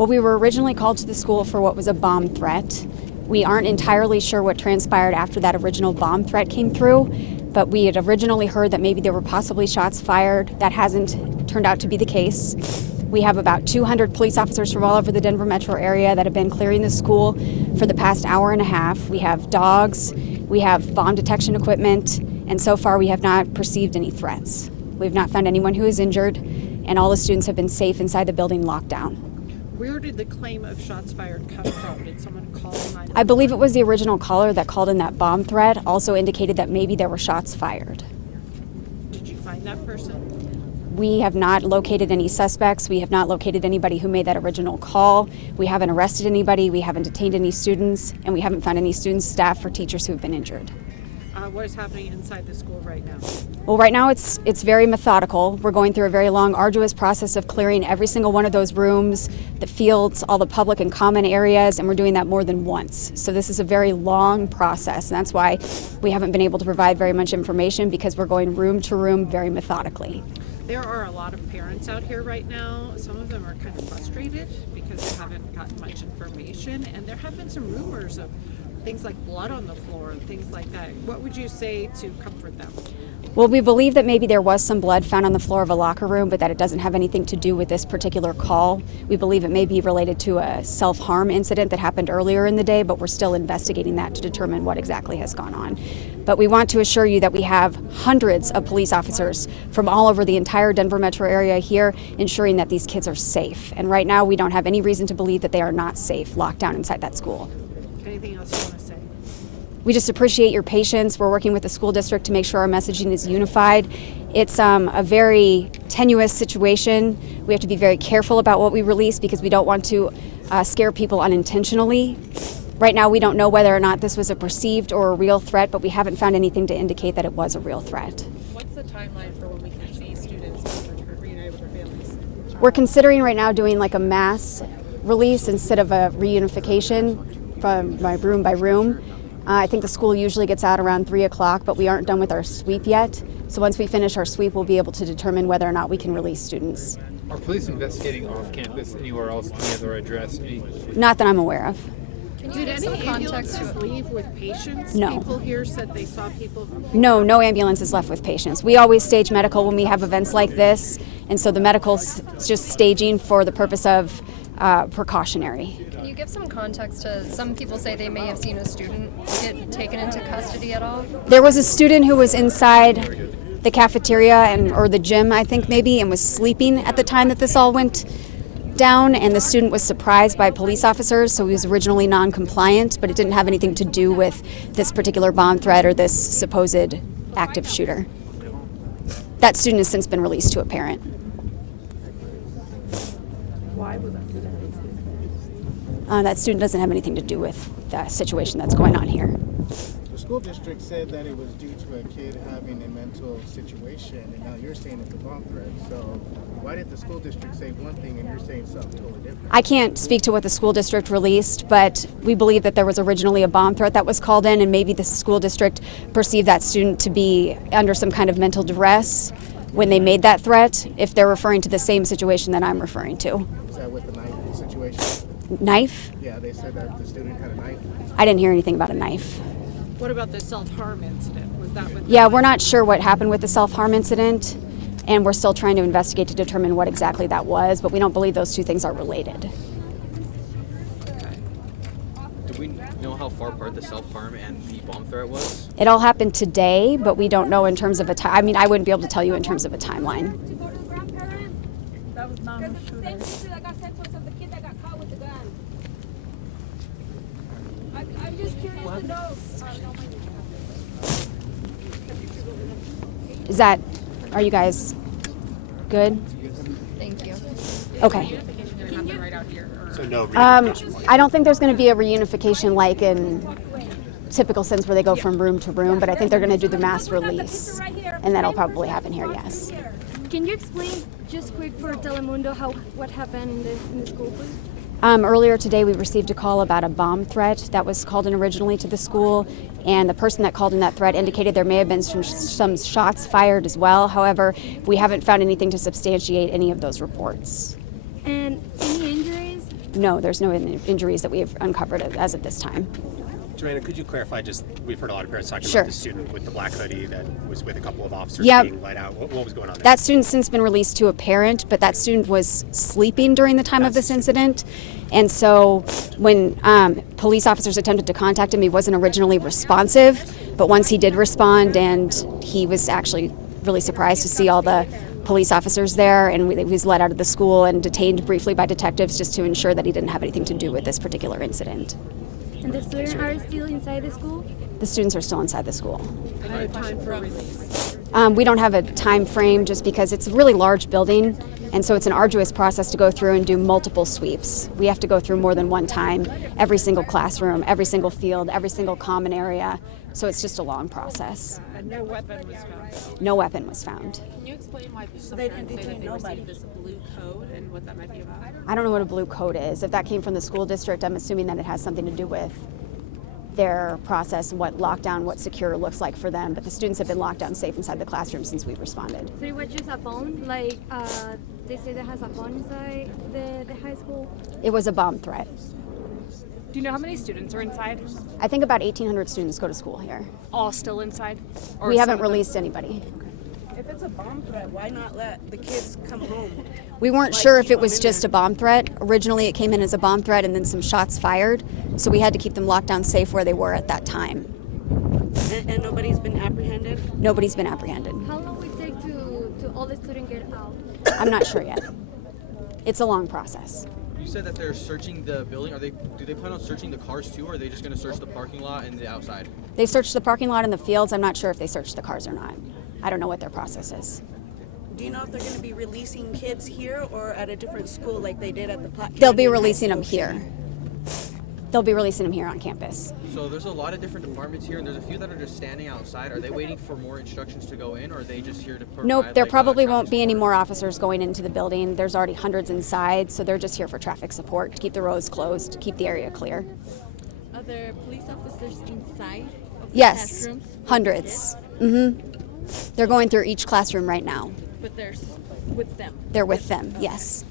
Well, we were originally called to the school for what was a bomb threat. We aren't entirely sure what transpired after that original bomb threat came through, but we had originally heard that maybe there were possibly shots fired. That hasn't turned out to be the case. We have about 200 police officers from all over the Denver metro area that have been clearing the school for the past hour and a half. We have dogs, we have bomb detection equipment, and so far we have not perceived any threats. We've not found anyone who is injured, and all the students have been safe inside the building locked down. Where did the claim of shots fired come from? Did someone call 911? I believe it was the original caller that called in that bomb threat, also indicated that maybe there were shots fired. Did you find that person? We have not located any suspects. We have not located anybody who made that original call. We haven't arrested anybody. We haven't detained any students, and we haven't found any students, staff, or teachers who have been injured. What is happening inside the school right now? Well, right now it's very methodical. We're going through a very long, arduous process of clearing every single one of those rooms, the fields, all the public and common areas, and we're doing that more than once. So this is a very long process, and that's why we haven't been able to provide very much information, because we're going room to room very methodically. There are a lot of parents out here right now. Some of them are kind of frustrated because they haven't gotten much information, and there have been some rumors of things like blood on the floor and things like that. What would you say to comfort them? Well, we believe that maybe there was some blood found on the floor of a locker room, but that it doesn't have anything to do with this particular call. We believe it may be related to a self-harm incident that happened earlier in the day, but we're still investigating that to determine what exactly has gone on. But we want to assure you that we have hundreds of police officers from all over the entire Denver metro area here ensuring that these kids are safe. And right now we don't have any reason to believe that they are not safe locked down inside that school. Anything else you want to say? We just appreciate your patience. We're working with the school district to make sure our messaging is unified. It's a very tenuous situation. We have to be very careful about what we release because we don't want to scare people unintentionally. Right now, we don't know whether or not this was a perceived or a real threat, but we haven't found anything to indicate that it was a real threat. What's the timeline for when we can see students reunited with their families? We're considering right now doing like a mass release instead of a reunification from room by room. I think the school usually gets out around 3 o'clock, but we aren't done with our sweep yet. So once we finish our sweep, we'll be able to determine whether or not we can release students. Are police investigating off campus anywhere else, any other address? Not that I'm aware of. Did any ambulances leave with patients? No. People here said they saw people. No ambulance is left with patients. We always stage medical when we have events like this, and so the medical's just staging for the purpose of precautionary. Can you give some context to, some people say they may have seen a student get taken into custody at all? There was a student who was inside the cafeteria or the gym, I think maybe, and was sleeping at the time that this all went down, and the student was surprised by police officers, so he was originally non-compliant, but it didn't have anything to do with this particular bomb threat or this supposed active shooter. That student has since been released to a parent. Why was that? That student doesn't have anything to do with the situation that's going on here. The school district said that it was due to a kid having a mental situation, and now you're saying it's a bomb threat. So why did the school district say one thing and you're saying something totally different? I can't speak to what the school district released, but we believe that there was originally a bomb threat that was called in, and maybe the school district perceived that student to be under some kind of mental duress when they made that threat, if they're referring to the same situation that I'm referring to. Is that with the knife situation? Knife? Yeah, they said that the student had a knife. I didn't hear anything about a knife. What about the self-harm incident? Was that with? Yeah, we're not sure what happened with the self-harm incident, and we're still trying to investigate to determine what exactly that was, but we don't believe those two things are related. Do we know how far apart the self-harm and the bomb threat was? It all happened today, but we don't know in terms of a time. I mean, I wouldn't be able to tell you in terms of a timeline. That was non-shooter. I'm just curious to know. Is that, are you guys good? Thank you. Okay. So no I don't think there's going to be a reunification like in typical sense where they go from room to room, but I think they're going to do the mass release, and that'll probably happen here, yes. Can you explain just quick for Telemundo what happened in the school, please? Earlier today, we received a call about a bomb threat that was called in originally to the school, and the person that called in that threat indicated there may have been some shots fired as well. However, we haven't found anything to substantiate any of those reports. And any injuries? No, there's no injuries that we have uncovered as of this time. Joanna, could you clarify, just, we've heard a lot of parents talking Sure. about the student with the black hoodie that was with a couple of officers Yeah. being let out. What was going on there? That student's since been released to a parent, but that student was sleeping during the time of this incident. And so when police officers attempted to contact him, he wasn't originally responsive. But once he did respond, and he was actually really surprised to see all the police officers there, and he was let out of the school and detained briefly by detectives just to ensure that he didn't have anything to do with this particular incident. And the students are still inside the school? The students are still inside the school. Any time for release? We don't have a time frame just because it's a really large building, and so it's an arduous process to go through and do multiple sweeps. We have to go through more than one time, every single classroom, every single field, every single common area. So it's just a long process. And no weapon was found. No weapon was found. Can you explain why some parents say that they received this blue code and what that might be about? I don't know what a blue code is. If that came from the school district, I'm assuming that it has something to do with their process, what lockdown, what secure looks like for them. But the students have been locked down safe inside the classroom since we responded. So it was just a bomb? Like, they say that has a bomb inside the high school? It was a bomb threat. Do you know how many students are inside? I think about 1,800 students go to school here. All still inside? Or We some haven't of them- released anybody. If it's a bomb threat, why not let the kids come home? We weren't sure if it was just a bomb threat. Originally, it came in as a bomb threat and then some shots fired. So we had to keep them locked down safe where they were at that time. And nobody's been apprehended? Nobody's been apprehended. How long will it take to all the students get out? I'm not sure yet. It's a long process. You said that they're searching the building. Do they plan on searching the cars too, or are they just going to search the parking lot and the outside? They searched the parking lot and the fields. I'm not sure if they searched the cars or not. I don't know what their process is. Do you know if they're going to be releasing kids here or at a different school like they did at the Platte They'll be County releasing High them School? here. They'll be releasing them here on campus. So there's a lot of different departments here, and there's a few that are just standing outside. Are they waiting for more instructions to go in, or are they just here to provide? Nope, there like, probably traffic won't be any support? more officers going into the building. There's already hundreds inside, so they're just here for traffic support, to keep the roads closed, to keep the area clear. Are there police officers inside of the Yes, classrooms? hundreds. They're going through each classroom right now. But there's with them. They're with them, yes.